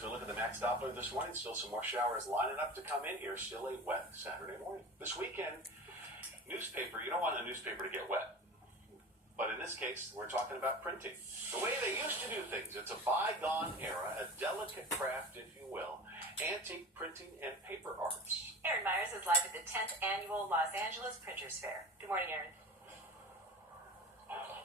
As we look at the max Doppler this morning, still some more showers lining up to come in here. Still a wet Saturday morning. This weekend, newspaper, you don't want a newspaper to get wet. But in this case, we're talking about printing. The way they used to do things. It's a bygone era, a delicate craft, if you will. Antique printing and paper arts. Erin Myers is live at the 10th Annual Los Angeles Printers Fair. Good morning, Erin.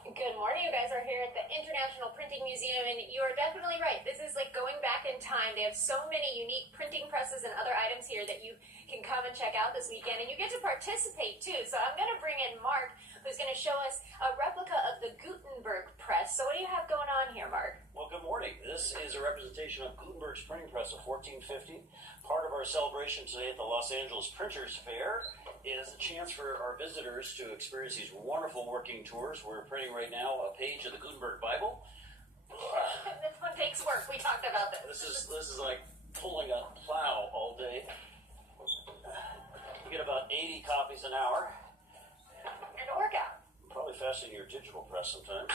Good morning. You guys are here at the International Printing Museum, and you are definitely right. This is like going back in time. They have so many unique printing presses and other items here that you can come and check out this weekend, and you get to participate too. So I'm going to bring in Mark, who's going to show us a replica of the Gutenberg press. So what do you have going on here, Mark? Well, good morning. This is a representation of Gutenberg's printing press of 1450. Part of our celebration today at the Los Angeles Printers Fair is a chance for our visitors to experience these wonderful working tours. We're printing right now a page of the Gutenberg Bible. This one takes work. We talked about this. This is like pulling a plow all day. You get about 80 copies an hour. And a workout. Probably faster than your digital press sometimes.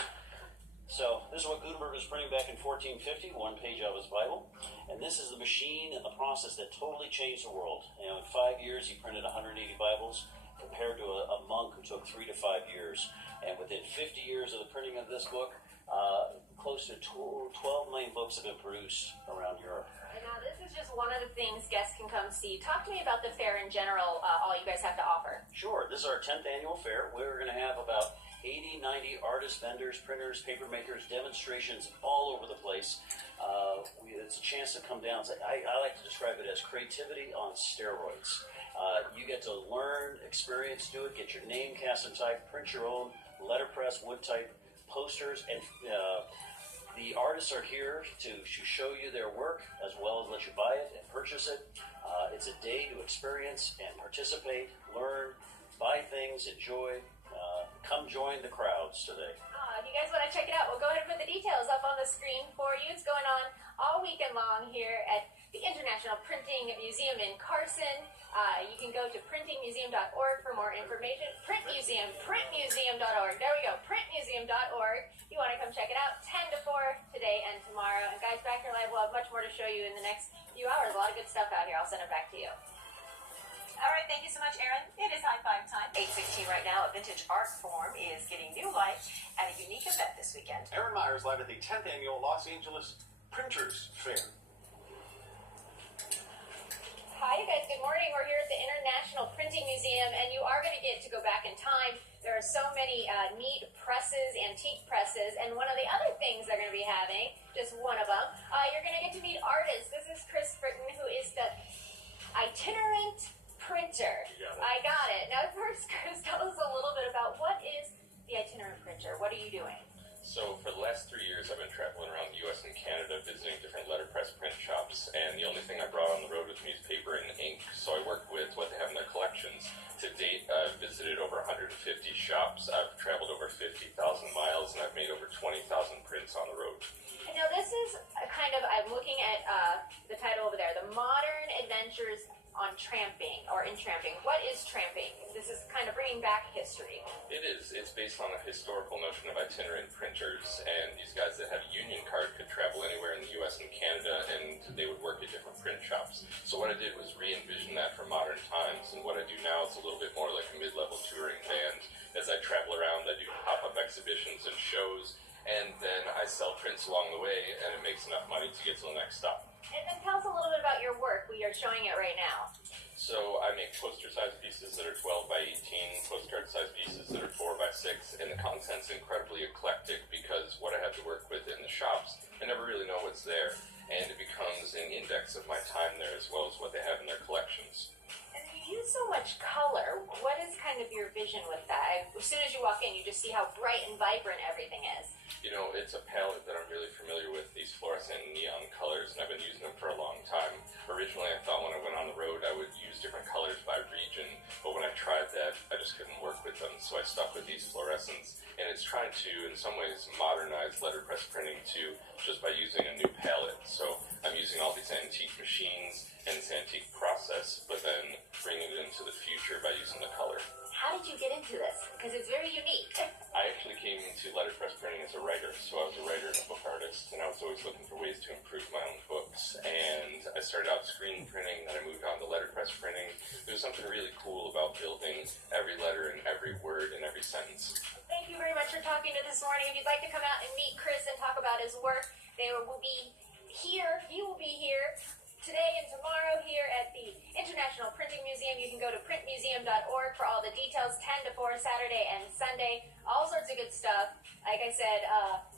So this is what Gutenberg was printing back in 1450, one page of his Bible. And this is the machine and the process that totally changed the world. You know, in 5 years, he printed 180 Bibles, compared to a monk who took 3 to 5 years. And within 50 years of the printing of this book, close to 12 million books have been produced around Europe. And now this is just one of the things guests can come see. Talk to me about the fair in general, all you guys have to offer. Sure. This is our 10th annual fair. We're going to have about 80, 90 artists, vendors, printers, paper makers, demonstrations all over the place. It's a chance to come down. I like to describe it as creativity on steroids. You get to learn, experience, do it, get your name cast and typed, print your own letterpress, wood type posters, and the artists are here to show you their work as well as let you buy it and purchase it. It's a day to experience and participate, learn, buy things, enjoy. Come join the crowds today. If you guys want to check it out, we'll go ahead and put the details up on the screen for you. It's going on all weekend long here at the International Printing Museum in Carson. You can go to printingmuseum.org for more information. Printmuseum.org. There we go, printmuseum.org. You want to come check it out, 10 to 4 today and tomorrow. And guys, back here live, we'll have much more to show you in the next few hours. A lot of good stuff out here. I'll send it back to you. All right, thank you so much, Erin. It is high five time. 8:16 right now. A vintage art form is getting new life at a unique event this weekend. Erin Myers live at the 10th Annual Los Angeles Printers Fair. Hi, you guys. Good morning. We're here at the International Printing Museum, and you are going to get to go back in time. There are so many neat presses, antique presses, and one of the other things they're going to be having, just one of them, you're going to get to meet artists. This is Chris Britton, who is the itinerant printer. I got it. Now, first, Chris, tell us a little bit about what is the itinerant printer? What are you doing? So for the last 3 years, I've been traveling around the U.S. and Canada visiting different letterpress print shops, and the only thing I brought on the road was newspaper and ink, so I worked with what they have in their collections. To date, I've visited over 150 shops, I've traveled over 50,000 miles, and I've made over 20,000 prints on the road. And now this is a kind of, I'm looking at the title over there, The Modern Adventures on Tramping, or in Tramping. What is tramping? This is kind of bringing back history. It is. It's based on a historical notion of itinerant printers, and these guys that had a union card could travel anywhere in the U.S. and Canada, and they would work at different print shops. So what I did was re-envision that for modern times, and what I do now is a little bit more like a mid-level touring band. As I travel around, I do pop-up exhibitions and shows, and then I sell prints along the way, and it makes enough money to get to the next stop. And then tell us a little bit about your work. We are showing it right now. So I make poster-sized pieces that are 12 by 18, postcard-sized pieces that are 4 by 6, and the content's incredibly eclectic because what I have to work with in the shops, I never really know what's there, and it becomes an index of my time there as well as what they have in their collections. And you use so much color. What is kind of your vision with that? As soon as you walk in, you just see how bright and vibrant everything is. You know, it's a palette that I'm really familiar with, these fluorescent neon colors, and I've been using them for a long time. Originally, I thought when I went on the road, I would use different colors by region, but when I tried that, I just couldn't work with them, so I stuck with these fluorescents, and it's trying to, in some ways, modernize letterpress printing too, just by using a new palette. So I'm using all these antique machines and this antique process, but then bringing it into the future by using the color. How did you get into this? Because it's very unique. I actually came into letterpress printing as a writer, so I was a writer and a book artist, and I was always looking for ways to improve my own books. And I started out screen printing, then I moved on to letterpress printing. There's something really cool about building every letter and every word and every sentence. Thank you very much for talking to this morning. If you'd like to come out and meet Chris and talk about his work, they will be here. He will be here today and tomorrow here at the International Printing Museum. You can go to printmuseum.org for all the details, 10 to 4 Saturday and Sunday. All sorts of good stuff. Like I said,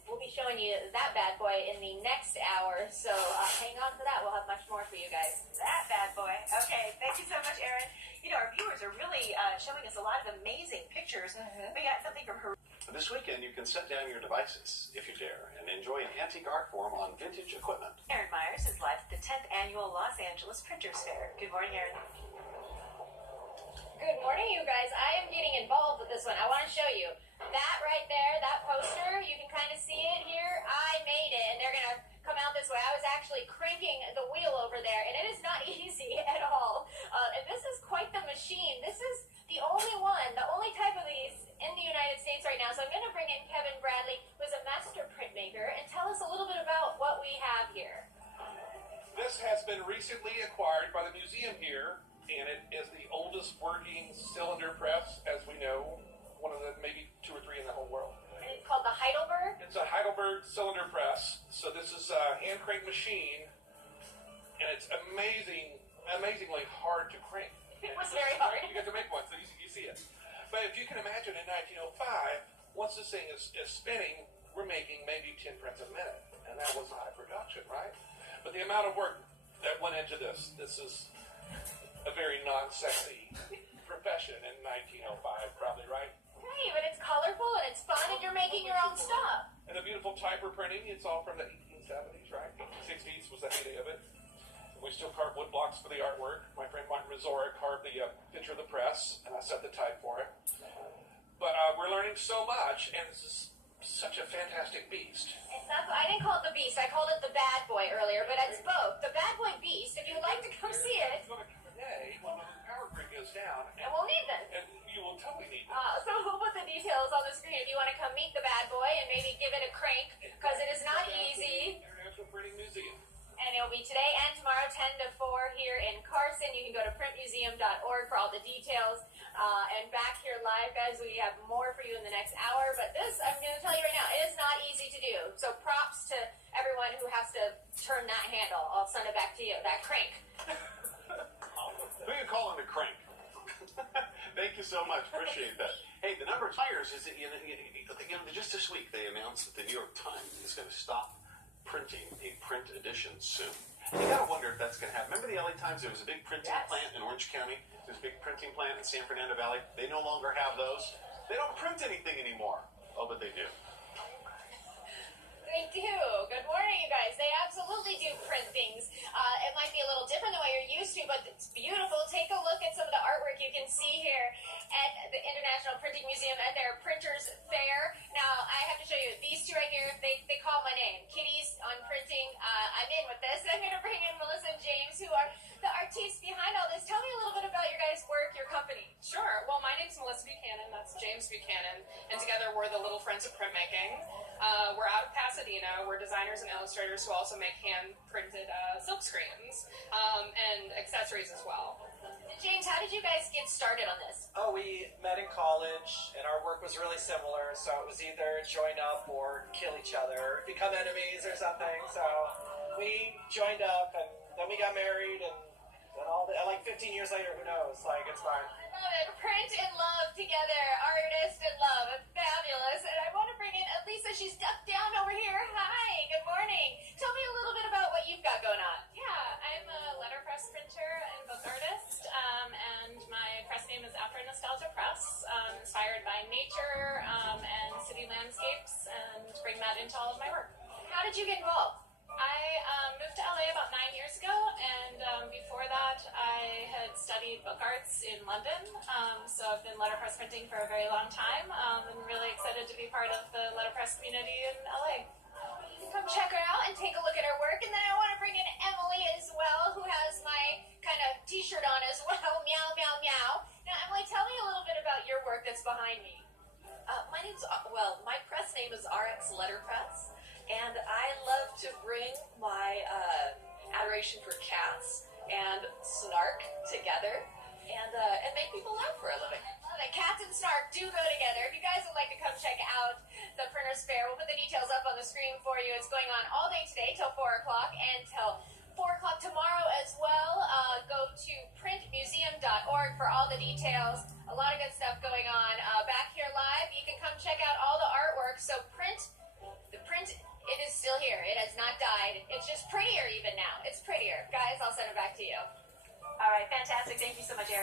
we'll be showing you that bad boy in the next hour. So hang on for that. We'll have much more for you guys. That bad boy. Okay, thank you so much, Erin. You know, our viewers are really showing us a lot of amazing pictures. We got something from her. This weekend, you can set down your devices, if you dare, and enjoy an antique art form on vintage equipment. Erin Myers is live at the 10th Annual Los Angeles Printers Fair. Good morning, Erin. Good morning, you guys. I am getting involved with this one. I want to show you. That right there, that poster, you can kind of see it here. I made it, and they're going to come out this way. I was actually cranking the wheel over there, and it is not easy at all. And this is quite the machine. This is the only one, the only type of these in the United States right now. So I'm going to bring in Kevin Bradley, who's a master printmaker, and tell us a little bit about what we have here. This has been recently acquired by the museum here, and it is the oldest working cylinder press, as we know, one of the maybe 2 or 3 in the whole world. And it's called the Heidelberg. It's a Heidelberg cylinder press, so this is a hand crank machine, and it's amazingly hard to crank. It was very hard. You get to make one, so you see it. But if you can imagine, in 1905, once this thing is spinning, we're making maybe 10 prints a minute, and that was high production, right? But the amount of work that went into this is a very non-sexy profession in 1905, probably, right? Hey, but it's colorful and it's fun, and you're making your own stuff. And the beautiful type we're printing, it's all from the 1870s, right? 1860s was the heyday of it. We still carve wood blocks for the artwork. My friend Martin Rizzora carved the picture of the press, and I set the type for it. But we're learning so much, and this is such a fantastic beast. It's not, I didn't call it the beast. I called it the bad boy earlier, but it's both. The bad boy beast, if you'd like to come see it. It's going to come today when the power grid goes down. And we'll need this. And you will totally need this. So we'll put the details on the screen if you want to come meet the bad boy and maybe give it a crank, because it is not easy. International Printing Museum. And it'll be today and tomorrow, 10 to 4 here in Carson. You can go to printmuseum.org for all the details. And back here live, guys, we have more for you in the next hour. But this, I'm going to tell you right now, it is not easy to do. So props to everyone who has to turn that handle. I'll send it back to you, that crank. Who are you calling the crank? Thank you so much. Appreciate that. Hey, the number of tires is that, just this week they announced that the New York Times is going to stop printing a print edition soon. You gotta wonder if that's gonna happen. Remember the LA Times? There was a big printing plant in Orange County. There's a big printing plant in San Fernando Valley. They no longer have those. They don't print anything anymore. Oh, but they do. They do. Good morning, you guys. They absolutely do print things. It might be a little different than what you're used to, but it's beautiful. Take a look at some of the artwork you can see here at the International Printing Museum at their Printers Fair. Now, I have to show you these two right here. They call my name. Kitty's on printing. I'm in with this. I'm going to bring in Melissa and James, who are the artists behind all this. Tell me a little bit about your guys' work, your company. Sure. Well, my name's Melissa Buchanan. That's James Buchanan. And together we're the Little Friends of Printmaking. We're out of Pasadena. We're designers and illustrators who also make hand-printed silk screens and accessories as well. James, how did you guys get started on this? Oh, we met in college, and our work was really similar, so it was either join up or kill each other, become enemies or something. So we joined up, and then we got married, and all the, like 15 years later, who knows? Like, it's fine. I love it. Print and love together. Artist and love. It's fabulous. And I want to bring in Lisa. She's ducked down over here. Hi. Good morning. Tell me a little bit about what you've got going on. Yeah, I'm a letterpress printer and book artist, and my press name is Afro Nostalgia Press, inspired by nature and city landscapes, and bring that into all of my work. How did you get involved? I moved to LA about 9 years ago, and before that I had studied book arts in London, so I've been letterpress printing for a very long time, and really excited to be part of the letterpress community in LA. You can come check her out and take a look at her work, and then I want to bring in Emily as well, who has my kind of t-shirt on as well, meow, meow, meow. Now, Emily, tell me a little bit about your work that's behind me. My press name is RX Letterpress, and I love to bring my inspiration for cats and snark together and make people laugh for a living. Love it. Cats and snark do go together. If you guys would like to come check out the Printers Fair, we'll put the details up on the screen for you. It's going on all day today till 4 o'clock and till 4 o'clock tomorrow as well. Go to printmuseum.org for all the details. A lot of good stuff going on. Back here live, you can come check out all the artwork. So the print, it is still here. It has not died. It's just prettier even now. It's prettier. Guys, I'll send it back to you. All right, fantastic. Thank you so much, Erin.